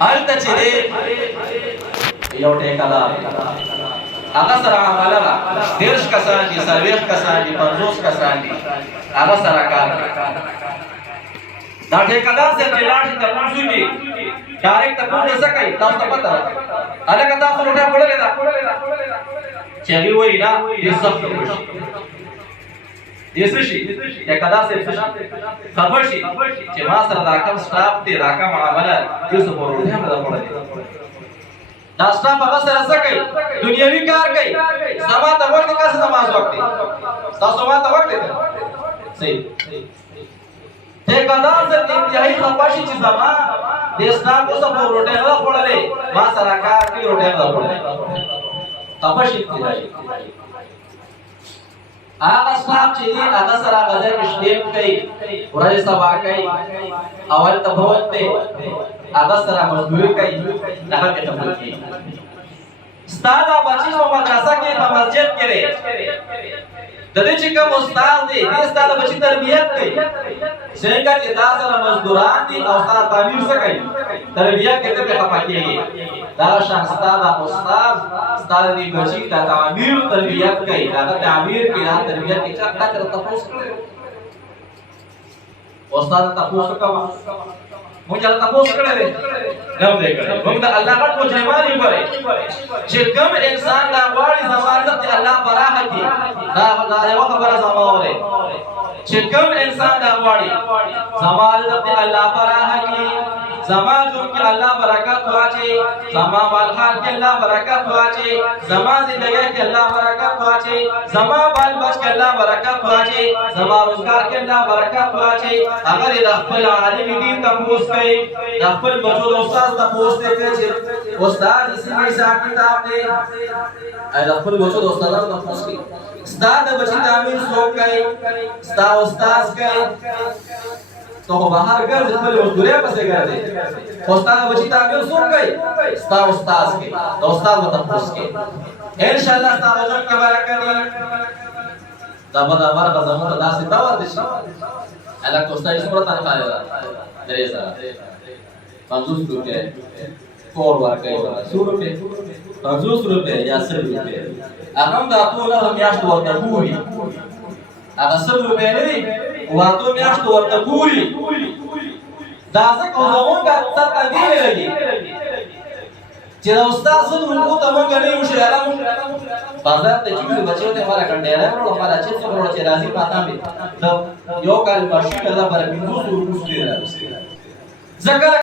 هلته چې دی یو ټیکهدار هغه سره عمله ده 30 کسان دي 40 کسان دي 50 کسان دي هغه سره کار دا ټیکهدار چې لاړ شي تاسو دي ډایرکټ تاسو څه کوي تاسو ته پته ده الګا تاسو روټه وړلې ده چې هغه وایي نه دې سخت وشي دې څه شي ټیکهدار څه خبر شي چې ما سره دا کوم سټاف دی دا کوم عمله دې څه ورته هم ده وړلې دا سټاف هغه سره څه کوي دنیوي کار کوي سما ته وخت کې څه نماز وخت دی تاسو ما ته وخت دی صحیح ټیکهدار سره انتهایی خپاشي چې زما د اسلام اوسه په روټه نه وړلې ما سره کار کوي روټه نه وړلې خپاشي انتهایی هغه سټاف چې دی هغه سره غزر اشتیم کوي ورځ سبا کوي اول ته بوت دی هغه سره مزدوري کوي هغه ته خپل کوي استاد بچی په مدرسه کې په مسجد کې دی د دې چې کوم استاد دی دې استاد بچی تربیت کوي څنګه چې دا سره مزدوران دي او سره تعمیر څه کوي تربیت کې ته په پکېږي دا شخص استاد استاد دې بچی دا تعمیر تربیت کوي دا تعمیر کې دا تربیت کې څه تاسو تاسو کړو استاد تاسو کوم مونږ ته تاسو کړل دي نو دې کړل موږ د الله غټ کو جمالي وره چې کوم انسان دا غواړي زمانه ته الله براحه دي دا یو خبره زموږه چې کوم انسان دا غواړي زمانه ته الله براحه دي زما جو کې الله برکات واچي زما مال خان کې الله برکات واچي زما زندګۍ کې الله برکات واچي زما بال بچ کې الله برکات واچي زما روزګار کې الله برکات واچي اگر د خپل عالم دین تاسو کوي د خپل بچو استاد تاسو کوي چې استاد سیمه حساب کتاب دی د خپل بچو استادانو تاسو کوي استاد بچی تعمیر څوک کوي استاد کوي تو بهر ګرځي خپل مزدوري پسې ګرځي استاد بچی تعمیر څوک کوي استاد کوي د استاد مته پوښتنه ان شاء الله تاسو کې برکت دا به دا مرګ زموږ داسې دا ور دي الګ کوستای څومره تنخواه ده درې سره 50 روپے فور ورکړي 100 روپے 50 روپے یا 100 روپے هغه دا ټول هم میاشت ورته ګوري هغه 100 روپے نه دي ورته میاشت ورته ګوري دا څنګه زموږ څه تدین لګي چې دا استاد څنګه موږ ته موږ نه یو شي علم بازار ته چې بچو ته مالا کنډه نه ورو مالا چې څو ورو چې راځي پاتام دي یو کال ماشین دا پر 500 روپے ځکه